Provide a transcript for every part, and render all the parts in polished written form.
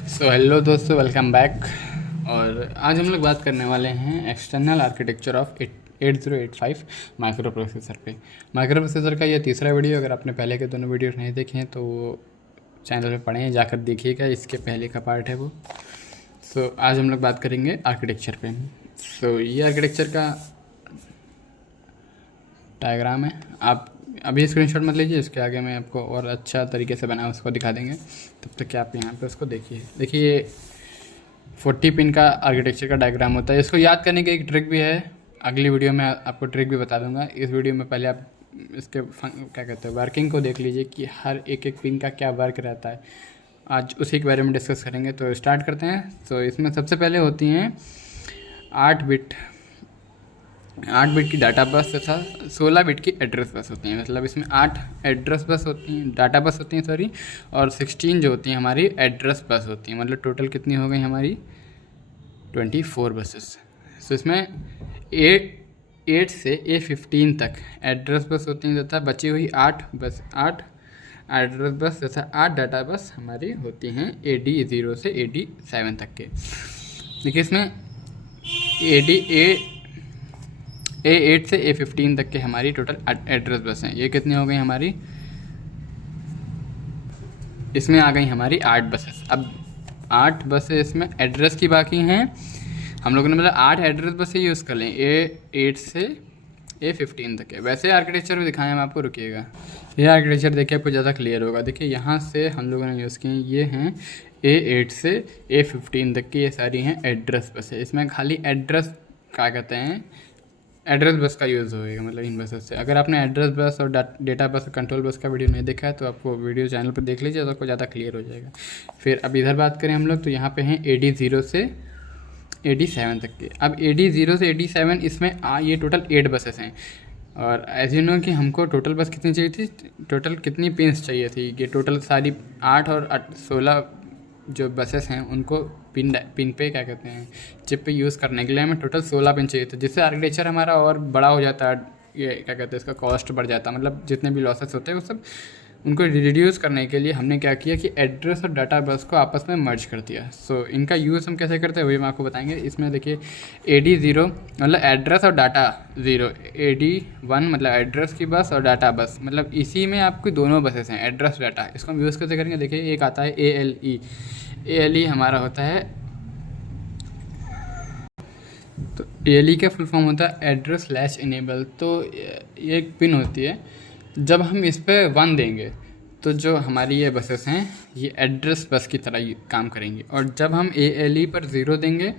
So hello दोस्तों, welcome back. और आज हम लोग बात करने वाले हैं external architecture of 8085 micro processor पे। माइक्रो प्रोसेसर का ये तीसरा वीडियो। अगर आपने पहले के दोनों वीडियो नहीं देखे हैं तो चैनल पे पढ़ें, जाकर देखिएगा, इसके पहले का पार्ट है वो। सो आज हम लोग बात करेंगे आर्किटेक्चर पे। सो ये आर्किटेक्चर का डायग्राम है। आप अभी स्क्रीनशॉट मत लीजिए, इसके आगे मैं आपको और अच्छा तरीके से बना उसको दिखा देंगे। तब तक आप यहाँ पे उसको देखिए 40 पिन का आर्किटेक्चर का डायग्राम होता है। इसको याद करने की एक ट्रिक भी है, अगली वीडियो में आपको ट्रिक भी बता दूंगा। इस वीडियो में पहले आप इसके क्या कहते हैं वर्किंग को देख लीजिए कि हर एक पिन का क्या वर्क रहता है। आज उसी के बारे में डिस्कस करेंगे, तो स्टार्ट करते हैं। तो इसमें सबसे पहले होती हैं 8 बिट की डाटा बस तथा 16 बिट की एड्रेस बस होती हैं। मतलब इसमें 8 एड्रेस बस होती हैं, डाटा बस होती हैं सॉरी, और 16 जो होती हैं हमारी एड्रेस बस होती हैं। मतलब टोटल कितनी हो गई हमारी 24 बसेस। तो इसमें 8 से A15 तक एड्रेस बस होती हैं तथा बची हुई 8 एड्रेस बस तथा 8 डाटा बस हमारी होती हैं AD0 से AD7 तक के। देखिए इसमें A8 से A15 तक के हमारी टोटल एड्रेस बस हैं। ये कितनी हो गई हमारी, इसमें आ गई हमारी 8 बसेस। अब 8 बसेस इसमें एड्रेस की बाकी हैं। हम लोगों ने मतलब 8 एड्रेस बस यूज़ कर लें A8 से A15 तक है। वैसे आर्किटेक्चर भी दिखाएं हम आपको, रुकिएगा। ये आर्किटेक्चर देखिए आपको ज़्यादा क्लियर होगा। देखिए यहाँ से हम लोगों ने यूज़ किए, ये हैं A8 से A15 तक की, ये सारी हैं एड्रेस बस है। इसमें खाली एड्रेस क्या कहते हैं, एड्रेस बस का यूज़ होएगा, मतलब इन बसेस से। अगर आपने एड्रेस बस और डेटा बस और कंट्रोल बस का वीडियो नहीं देखा है तो आपको वीडियो चैनल पर देख लीजिए, तो आपको ज़्यादा क्लियर हो जाएगा। फिर अब इधर बात करें हम लोग, तो यहाँ पे हैं AD0 से AD7 तक के। अब AD0 से AD7 इसमें ये टोटल 8 बसेस हैं। और एज यू नो कि हमको टोटल बस कितनी चाहिए थी, टोटल कितनी पिन्स चाहिए थी, ये टोटल सारी 8 और 16 जो बसेस हैं उनको पिन पे क्या कहते हैं चिप पे यूज़ करने के लिए हमें टोटल 16 पिन चाहिए था, जिससे आर्किटेक्चर हमारा और बड़ा हो जाता है। ये क्या कहते हैं, इसका कॉस्ट बढ़ जाता है। मतलब जितने भी लॉसेस होते हैं वो सब उनको रिड्यूस करने के लिए हमने क्या किया कि एड्रेस और डाटा बस को आपस में मर्ज कर दिया। सो इनका यूज़ हम कैसे करते हैं वही हम आपको बताएंगे। इसमें देखिए AD0 मतलब एड्रेस और डाटा 0, AD1 मतलब एड्रेस की बस और डाटा बस, मतलब इसी में आपकी दोनों बसेस हैं, एड्रेस डाटा। इसको हम यूज़ कैसे करेंगे, देखिए एक आता है ALE हमारा होता है, तो ALE का फुल फॉर्म होता है एड्रेस लैच इनेबल। तो ये एक पिन होती है, जब हम इस पर 1 देंगे तो जो हमारी ये बसेस हैं ये एड्रेस बस की तरह काम करेंगी, और जब हम ALE पर 0 देंगे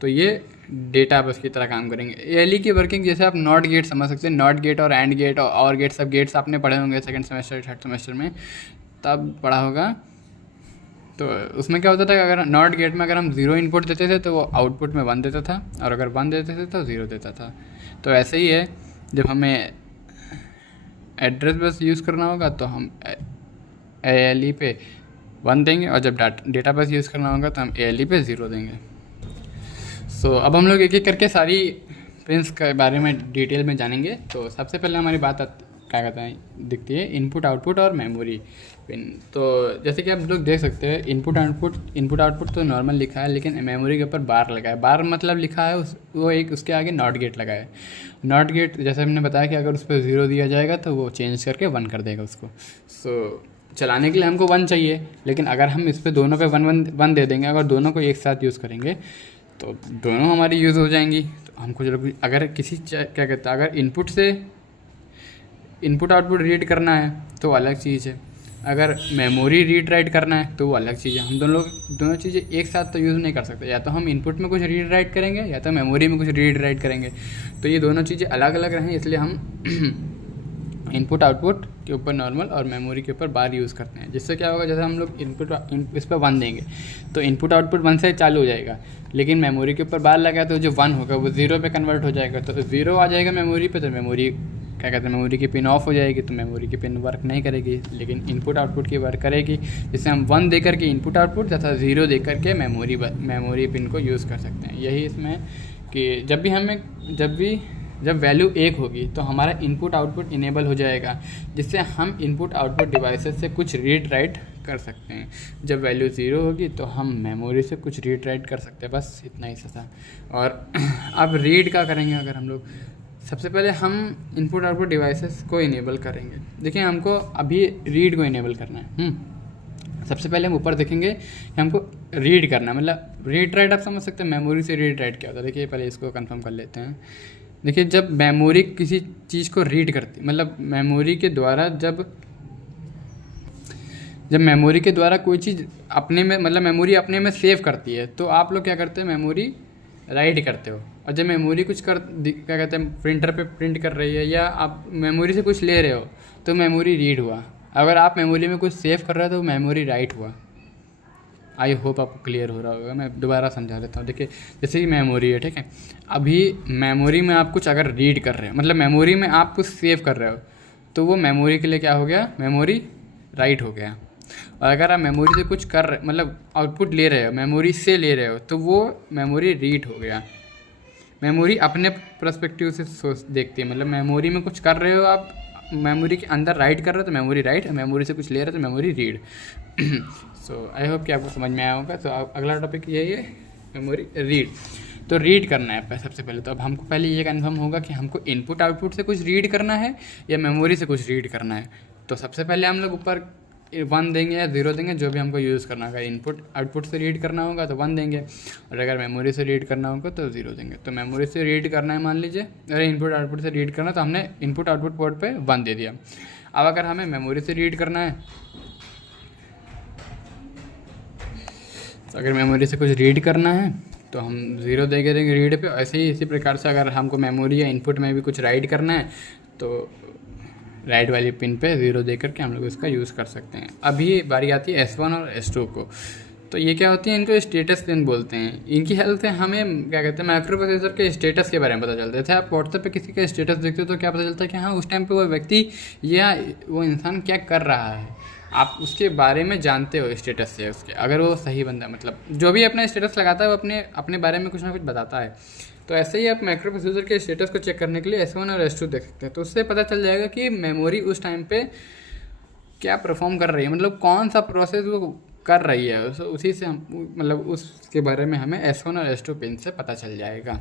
तो ये डेटा बस की तरह काम करेंगे। ALE की वर्किंग जैसे आप नॉट गेट समझ सकते हैं, नॉट गेट और एंड गेट और गेट, सब गेट्स आपने पढ़े होंगे सेकंड सेमेस्टर थर्ड सेमेस्टर में, तब पढ़ा होगा। तो उसमें क्या होता था कि अगर नॉट गेट में अगर हम 0 इनपुट देते थे तो वो आउटपुट में 1 देता था, और अगर 1 देते थे तो 0 देता था। तो ऐसे ही है, जब हमें एड्रेस बस यूज़ करना होगा तो हम ALE पे 1 देंगे, और जब डेटा बस यूज़ करना होगा तो हम ALE पे 0 देंगे। सो अब हम लोग एक एक करके सारी पिन्स के बारे में डिटेल में जानेंगे। तो सबसे पहले हमारी बात क्या कहते हैं दिखती है इनपुट आउटपुट और मेमोरी पिन। तो जैसे कि आप लोग देख सकते हैं इनपुट आउटपुट तो नॉर्मल लिखा है, लेकिन मेमोरी के ऊपर बार लगा है। बार मतलब लिखा है वो एक उसके आगे नॉट गेट लगा है। नॉट गेट जैसे हमने बताया कि अगर उस पर 0 दिया जाएगा तो वो चेंज करके 1 कर देगा उसको। सो चलाने के लिए हमको 1 चाहिए, लेकिन अगर हम इस पर दोनों पे 1 दे देंगे, अगर दोनों को एक साथ यूज़ करेंगे तो दोनों हमारी यूज़ हो जाएंगी। तो हमको जब अगर किसी क्या कहते हैं, अगर इनपुट आउटपुट रीड करना है तो अलग चीज़ है, अगर मेमोरी रीड राइट करना है तो वो अलग चीज़ है। हम दोनों चीज़ें एक साथ तो यूज़ नहीं कर सकते, या तो हम इनपुट में कुछ रीड राइट करेंगे या तो मेमोरी में कुछ रीड राइट करेंगे। तो ये दोनों चीज़ें अलग अलग रहें, इसलिए हम इनपुट आउटपुट के ऊपर नॉर्मल और मेमोरी के ऊपर बार यूज़ करते हैं। जिससे क्या होगा, जैसे हम लोग इस पर 1 देंगे तो इनपुट आउटपुट 1 से चालू हो जाएगा, लेकिन मेमोरी के ऊपर बार लगा तो जो 1 होगा वो 0 पे कन्वर्ट हो जाएगा। तो 0 आ जाएगा मेमोरी पे, तो मेमोरी क्या कहते हैं मेमोरी की पिन ऑफ हो जाएगी, तो मेमोरी की पिन वर्क नहीं करेगी, लेकिन इनपुट आउटपुट की वर्क करेगी। जिससे हम 1 दे करके इनपुट आउटपुट तथा 0 दे करके मेमोरी पिन को यूज़ कर सकते हैं। यही इसमें कि जब भी जब वैल्यू 1 होगी तो हमारा इनपुट आउटपुट इनेबल हो जाएगा, जिससे हम इनपुट आउटपुट डिवाइसेस से कुछ रीड राइट कर सकते हैं। जब वैल्यू 0 होगी तो हम मेमोरी से कुछ रीड राइट कर सकते हैं, बस इतना ही सा। और अब रीड क्या करेंगे, अगर हम लोग सबसे पहले हम इनपुट आउटपुट डिवाइसेस को इनेबल करेंगे। देखिए हमको अभी रीड को इनेबल करना है। सबसे पहले हम ऊपर देखेंगे कि हमको रीड करना है, मतलब रीड राइट आप समझ सकते हैं मेमोरी से रीड राइट क्या होता है। देखिए पहले इसको कंफर्म कर लेते हैं। देखिए जब मेमोरी किसी चीज़ को रीड करती, मतलब मेमोरी के द्वारा जब मेमोरी के द्वारा कोई चीज़ अपने में, मतलब मेमोरी अपने में सेव करती है, तो आप लोग क्या करते हैं, मेमोरी राइट करते हो। और जब मेमोरी कुछ क्या कहते हैं, प्रिंटर पे प्रिंट कर रही है या आप मेमोरी से कुछ ले रहे हो तो मेमोरी रीड हुआ। अगर आप मेमोरी में कुछ सेव कर रहे हो तो मेमोरी राइट हुआ। आई होप आपको क्लियर हो रहा होगा, मैं दोबारा समझा देता हूँ। देखिए जैसे कि मेमोरी है, ठीक है, अभी मेमोरी में आप कुछ अगर रीड कर रहे हो, मतलब मेमोरी में आप कुछ सेव कर रहे हो, तो वो मेमोरी के लिए क्या हो गया, मेमोरी राइट हो गया। और अगर आप मेमोरी से कुछ कर रहे, मतलब आउटपुट ले रहे हो, मेमोरी से ले रहे हो, तो वो मेमोरी रीड हो गया। मेमोरी अपने पर्सपेक्टिव से सोच देखती है, मतलब मेमोरी में कुछ कर रहे हो आप, मेमोरी के अंदर राइट कर रहे हो तो मेमोरी राइट, मेमोरी से कुछ ले रहे हो तो memory read. So I hope कि आपको समझ में आया होगा। तो अगला टॉपिक यही है, मेमोरी रीड। तो रीड करना है सबसे पहले, तो अब हमको पहले ये कन्फर्म होगा कि हमको इनपुट आउटपुट से कुछ रीड करना है या मेमोरी से कुछ रीड करना है। तो सबसे पहले हम लोग ऊपर 1 देंगे या 0 देंगे, जो भी हमको यूज़ करना होगा। इनपुट आउटपुट से रीड करना होगा तो 1 देंगे, और अगर मेमोरी से रीड करना होगा तो 0 देंगे। तो मेमोरी से रीड करना है मान लीजिए, अगर इनपुट आउटपुट से रीड करना है तो हमने इनपुट आउटपुट पोर्ट पे 1 दे दिया। अब अगर हमें मेमोरी से रीड करना है, तो अगर मेमोरी से कुछ रीड करना है तो हम 0 देंगे रीड पे। ऐसे ही इसी प्रकार से अगर हमको मेमोरी या इनपुट में भी कुछ राइट करना है तो राइट वाली पिन पे 0 दे करके हम लोग इसका यूज़ कर सकते हैं। अभी बारी आती है S1 और S2 को। तो ये क्या होती है, इनको स्टेटस पिन बोलते हैं। इनकी हेल्प से हमें क्या कहते हैं, माइक्रो प्रोसेसर के स्टेटस के बारे में पता चलता है। जैसे आप व्हाट्सएप पे किसी का स्टेटस देखते हो तो क्या पता चलता है कि हाँ उस टाइम पे वो व्यक्ति या वो इंसान क्या कर रहा है, आप उसके बारे में जानते हो स्टेटस से उसके। अगर वो सही बंदा, मतलब जो भी अपना स्टेटस लगाता है वो अपने बारे में कुछ ना कुछ बताता है। तो ऐसे ही आप माइक्रो प्रोसेसर के स्टेटस को चेक करने के लिए S1 और S2 देख सकते हैं। तो उससे पता चल जाएगा कि मेमोरी उस टाइम पे क्या परफॉर्म कर रही है, मतलब कौन सा प्रोसेस वो कर रही है, उसी से हम, मतलब उसके बारे में हमें S1 और S2 पिन से पता चल जाएगा।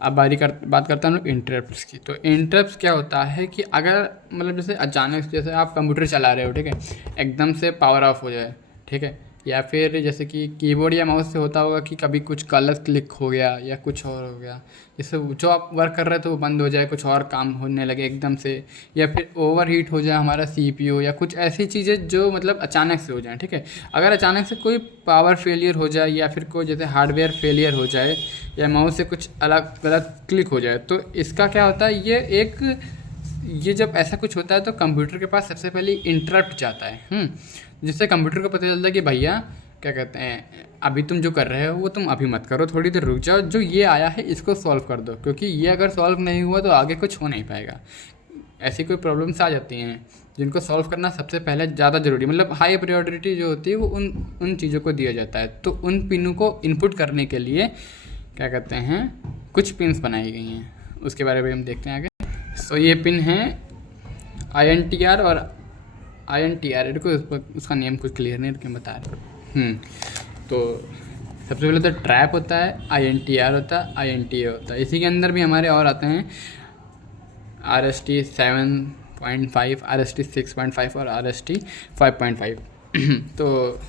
अब बात करते हैं हम लोग इंटरप्ट्स की। तो इंटरप्ट्स क्या होता है कि अगर मतलब जैसे अचानक, जैसे आप कंप्यूटर चला रहे हो, ठीक है, एकदम से पावर ऑफ हो जाए, ठीक है, या फिर जैसे कि कीबोर्ड या माउस से होता होगा कि कभी कुछ कलर क्लिक हो गया या कुछ और हो गया, जैसे जो आप वर्क कर रहे हो तो वो बंद हो जाए, कुछ और काम होने लगे एकदम से, या फिर ओवर हीट हो जाए हमारा CPU, या कुछ ऐसी चीज़ें जो मतलब अचानक से हो जाए, ठीक है। अगर अचानक से कोई पावर फेलियर हो जाए या फिर कोई जैसे हार्डवेयर फेलियर हो जाए या माउस से कुछ अलग गलत क्लिक हो जाए, तो इसका क्या होता है, ये जब ऐसा कुछ होता है तो कंप्यूटर के पास सबसे पहले इंटरप्ट जाता है, जिससे कंप्यूटर को पता चलता है कि भैया क्या कहते हैं, अभी तुम जो कर रहे हो वो तुम अभी मत करो, थोड़ी देर रुक जाओ, जो ये आया है इसको सॉल्व कर दो, क्योंकि ये अगर सॉल्व नहीं हुआ तो आगे कुछ हो नहीं पाएगा। ऐसी कोई प्रॉब्लम्स आ जाती हैं जिनको सॉल्व करना सबसे पहले ज़्यादा ज़रूरी, मतलब हाई प्रायोरिटी जो होती है वो उन चीज़ों को दिया जाता है। तो उन पिनों को इनपुट करने के लिए क्या कहते हैं, कुछ पिन्स बनाई गई हैं, उसके बारे में हम देखते हैं आगे। सो ये पिन है INTR और INTR को, उसका नेम कुछ क्लियर नहीं क्यों बता रहे। तो सबसे पहले तो ट्रैप होता है, INTR होता है, INTA होता है। इसी के अंदर भी हमारे और आते हैं RST 7.5, RST 6.5 और RST 5.5। तो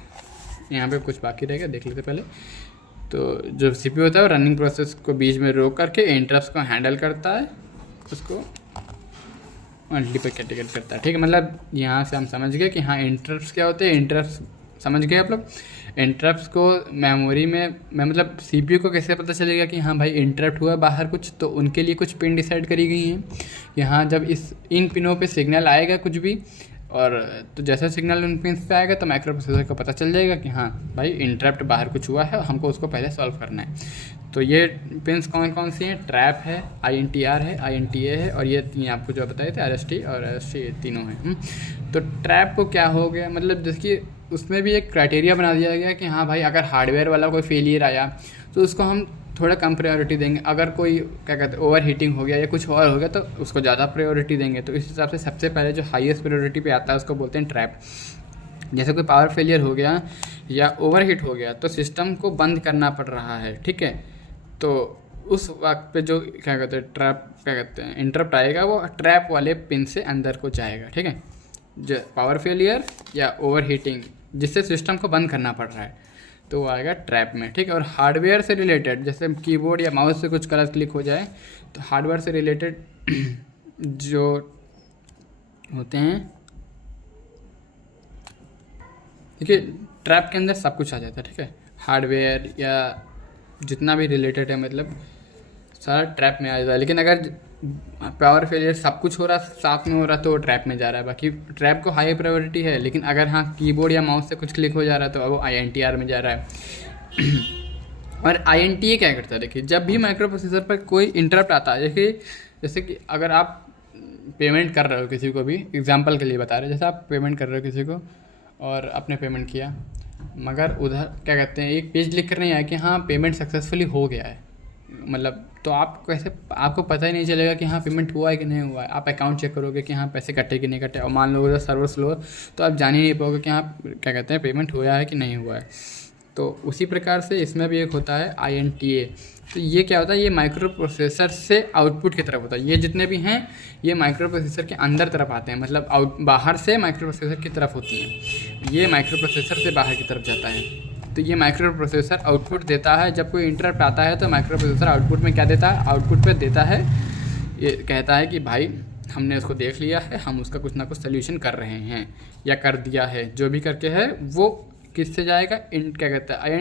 यहाँ पे कुछ बाकी रहेगा, देख लेते पहले। तो जो CPU होता है वो रनिंग प्रोसेस को बीच में रोक करके इंटरप्ट्स को हैंडल करता है, उसको मल्टीप्लिकेट करता है, ठीक है। मतलब यहाँ से हम समझ गए कि हाँ इंटरप्ट्स क्या होते हैं। इंटरप्ट्स समझ गए आप लोग। इंटरप्ट्स को मेमोरी में मतलब CPU को कैसे पता चलेगा कि हाँ भाई इंटरप्ट हुआ बाहर कुछ, तो उनके लिए कुछ पिन डिसाइड करी गई हैं कि हाँ जब इन पिनों पे सिग्नल आएगा कुछ भी, और तो जैसे सिग्नल उन पिन पे आएगा तो माइक्रो प्रोसेसर को पता चल जाएगा कि हाँ भाई इंटरप्ट बाहर कुछ हुआ है, हमको उसको पहले सॉल्व करना है। तो ये पिन्स कौन कौन सी हैं, ट्रैप है, INTR है, INTA है, और ये आपको जो बताए थे RST और RST, ये तीनों हैं। तो ट्रैप को क्या हो गया, मतलब देखिए उसमें भी एक क्राइटेरिया बना दिया गया कि हाँ भाई अगर हार्डवेयर वाला कोई फेलियर आया तो उसको हम थोड़ा कम प्रायोरिटी देंगे। अगर कोई क्या कहते हैं ओवर हीटिंग हो गया या कुछ और हो गया तो उसको ज़्यादा प्रायोरिटी देंगे। तो इस हिसाब से सबसे पहले जो हाईएस्ट प्रायोरिटी पे आता है उसको बोलते हैं ट्रैप। जैसे कोई पावर फेलियर हो गया या ओवर हीट हो गया तो सिस्टम को बंद करना पड़ रहा है, ठीक है, तो उस वक्त पे जो क्या कहते हैं ट्रैप क्या कहते हैं इंटरप्ट आएगा वो ट्रैप वाले पिन से अंदर को जाएगा, ठीक है। जो पावर फेलियर या ओवर हीटिंग जिससे सिस्टम को बंद करना पड़ रहा है तो वो आएगा ट्रैप में, ठीक है। और हार्डवेयर से रिलेटेड जैसे कीबोर्ड या माउस से कुछ गलत क्लिक हो जाए तो हार्डवेयर से रिलेटेड जो होते हैं, देखिए ट्रैप के अंदर सब कुछ आ जाता है, ठीक है। हार्डवेयर या जितना भी रिलेटेड है मतलब सारा ट्रैप में आ जाता है। लेकिन अगर पावर फेलियर सब कुछ हो रहा साथ में हो रहा तो वो ट्रैप में जा रहा है। बाकी ट्रैप को हाई प्रायोरिटी है, लेकिन अगर हाँ कीबोर्ड या माउस से कुछ क्लिक हो जा रहा है तो वो INTR में जा रहा है। और INTA क्या करता है, देखिए जब भी माइक्रो प्रोसेसर पर कोई इंटरप्ट आता है, देखिए जैसे कि अगर आप पेमेंट कर रहे हो किसी को भी, एग्जांपल के लिए बता रहे हैं, जैसे आप पेमेंट कर रहे हो किसी को और आपने पेमेंट किया मगर उधर क्या कहते हैं एक पेज लिख कर नहीं आया कि हाँ पेमेंट सक्सेसफुली हो गया है, मतलब तो आप कैसे, आपको पता ही नहीं चलेगा कि हाँ पेमेंट हुआ है कि नहीं हुआ है। आप अकाउंट चेक करोगे कि हाँ पैसे कटे कि नहीं कटे, और मान लो उधर सर्वर स्लो तो आप जान ही नहीं पाओगे कि हाँ क्या कहते हैं पेमेंट हुआ है कि नहीं हुआ है। तो उसी प्रकार से इसमें भी एक होता है INTA। तो ये क्या होता है, ये माइक्रो प्रोसेसर से आउटपुट की तरफ होता है। ये जितने भी हैं ये माइक्रो प्रोसेसर के अंदर तरफ आते हैं, मतलब बाहर से माइक्रो प्रोसेसर की तरफ होती हैं, ये माइक्रो प्रोसेसर से बाहर की तरफ जाता है। तो ये माइक्रो प्रोसेसर आउटपुट देता है। जब कोई इंटरप्ट आता है तो माइक्रो प्रोसेसर आउटपुट में क्या देता है, आउटपुट पे देता है, ये कहता है कि भाई हमने उसको देख लिया है, हम उसका कुछ ना कुछ सोल्यूशन कर रहे हैं या कर दिया है, जो भी करके है वो किससे जाएगा, क्या कहता है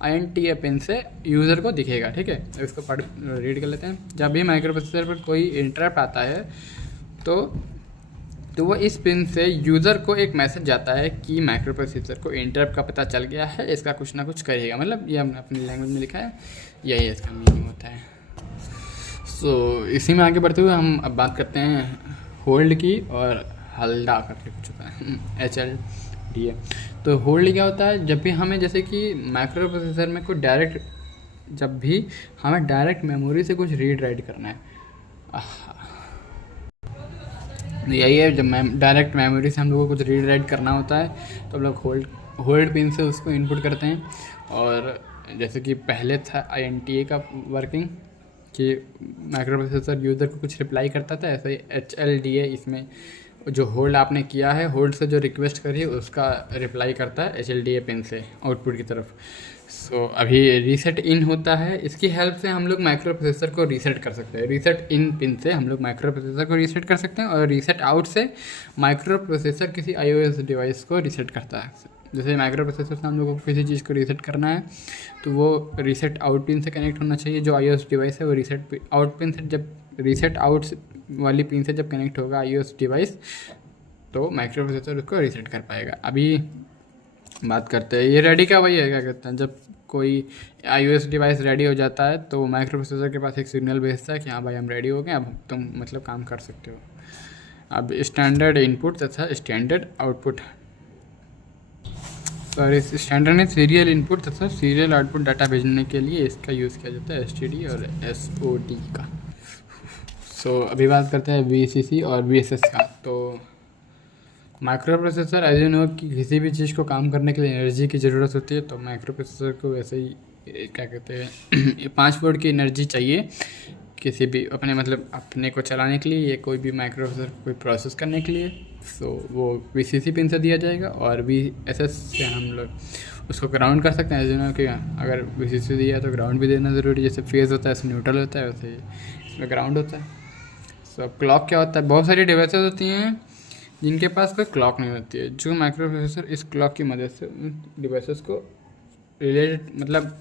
INTA पिन से यूज़र को दिखेगा, ठीक है। अब इसको रीड कर लेते हैं। जब भी माइक्रो प्रोसेसर पर कोई इंटरप्ट आता है तो वो इस पिन से यूज़र को एक मैसेज जाता है कि माइक्रो प्रोसेसर को इंटरप्ट का पता चल गया है, इसका कुछ ना कुछ करेगा, मतलब ये हमने अपनी लैंग्वेज में लिखा है, यही इसका मीनिंग होता है। सो इसी में आगे बढ़ते हुए हम अब बात करते हैं होल्ड की, और हल्डा करके कुछ होता है HLDA। तो होल्ड क्या होता है, जब भी हमें जैसे कि माइक्रो प्रोसेसर में कोई जब भी हमें डायरेक्ट मेमोरी से कुछ रीड राइट करना है, यही है, जब डायरेक्ट मेमोरी से हम लोग को कुछ रीड राइट करना होता है तो हम लोग होल्ड पिन से उसको इनपुट करते हैं। और जैसे कि पहले था INTA का वर्किंग कि माइक्रो प्रोसेसर यूज़र को कुछ रिप्लाई करता था, ऐसे ही HLDA इसमें जो होल्ड आपने किया है, होल्ड से जो रिक्वेस्ट करी उसका रिप्लाई करता है HLDA पिन से आउटपुट की तरफ। सो अभी रीसेट इन होता है, इसकी हेल्प से हम लोग माइक्रो प्रोसेसर को रीसेट कर सकते हैं। रीसेट इन पिन से हम लोग माइक्रो प्रोसेसर को रीसेट कर सकते हैं, और रीसेट आउट से माइक्रो प्रोसेसर किसी iOS डिवाइस को रीसेट करता है। जैसे माइक्रो प्रोसेसर से हम लोगों को किसी चीज़ को रीसेट करना है तो वो रीसेट आउट पिन से कनेक्ट होना चाहिए। जो iOS डिवाइस है वो रीसेट आउट पिन से, जब रीसेट आउट वाली पिन से जब कनेक्ट होगा iOS डिवाइस तो माइक्रो प्रोसेसर उसको रीसेट कर पाएगा। अभी बात करते हैं ये रेडी का, वही है क्या कहते हैं, जब कोई iOS डिवाइस रेडी हो जाता है तो माइक्रो प्रोसेसर के पास एक सिग्नल भेजता है कि हाँ भाई हम रेडी हो गए, अब तुम मतलब काम कर सकते हो। अब स्टैंडर्ड इनपुट तथा स्टैंडर्ड आउटपुट, सॉरी स्टैंडर्ड में सीरियल इनपुट तथा सीरियल आउटपुट डाटा भेजने के लिए इसका यूज़ किया जाता है STD और SOD का। सो अभी बात करते हैं VCC और VSS का। तो microprocessor as you know कि किसी भी चीज़ को काम करने के लिए एनर्जी की ज़रूरत होती है, तो माइक्रो प्रोसेसर को वैसे ही क्या कहते हैं 5 वोल्ट की एनर्जी चाहिए किसी भी अपने मतलब अपने को चलाने के लिए, या कोई भी माइक्रो प्रोसेसर कोई प्रोसेस करने के लिए। सो वो VCC पिन से दिया जाएगा, और VSS से हम लोग उसको ग्राउंड कर सकते हैं। एज यू नो कि अगर VCC दिया है तो ग्राउंड भी देना ज़रूरी है, जैसे फेज़ होता है ऐसे न्यूट्रल होता है, वैसे इसमें ग्राउंड होता है। सो क्लॉक क्या होता है, बहुत सारी डिवाइसेस होती हैं जिनके पास कोई क्लॉक नहीं होती है, जो माइक्रो प्रोसेसर इस क्लॉक की मदद से डिवाइसेस को रिलेटेड, मतलब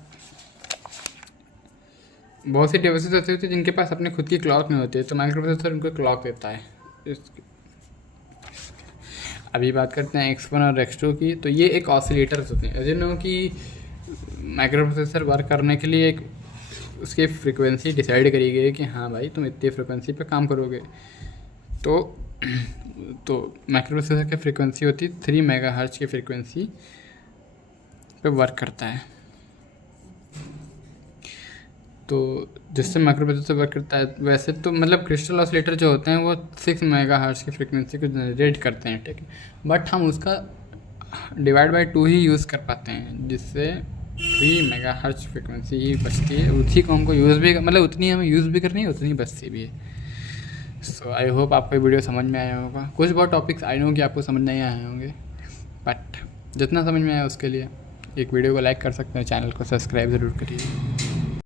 बहुत सी डिवाइसेस ऐसी होती है जिनके पास अपने खुद की क्लॉक नहीं होती है, तो माइक्रो प्रोसेसर उनको क्लॉक देता है। अभी बात करते हैं X1 और X2 की। तो ये एक ऑसिलेटर्स होते हैं, जिन्हों कि माइक्रो प्रोसेसर वर्क करने के लिए एक उसकी फ्रीक्वेंसी डिसाइड करी गई है कि हाँ भाई तुम इतनी फ्रीक्वेंसी पे काम करोगे। तो माइक्रो प्रोसेसर की फ्रीक्वेंसी होती है 3 मेगाहर्ट्ज़ की फ्रीक्वेंसी पे वर्क करता है। तो जिससे माइक्रो प्रोसेसर वर्क करता है। वैसे तो मतलब क्रिस्टल ऑसिलेटर जो होते हैं वो 6 मेगाहर्ट्ज़ की फ्रीक्वेंसी को जनरेट करते हैं, ठीक है, बट हम उसका डिवाइड बाय 2 ही यूज़ कर पाते हैं, जिससे 3 मेगाहर्ट्ज़ फ्रीक्वेंसी ही बचती है। उसी को हमको यूज़ भी मतलब उतनी हमें यूज़ भी करनी है, उतनी बचती भी है। सो आई होप आपको ये वीडियो समझ में आया होगा। कुछ बहुत टॉपिक्स आई नो कि आपको समझ नहीं आए होंगे, बट जितना समझ में आया उसके लिए एक वीडियो को लाइक कर सकते हैं, चैनल को सब्सक्राइब ज़रूर करिए।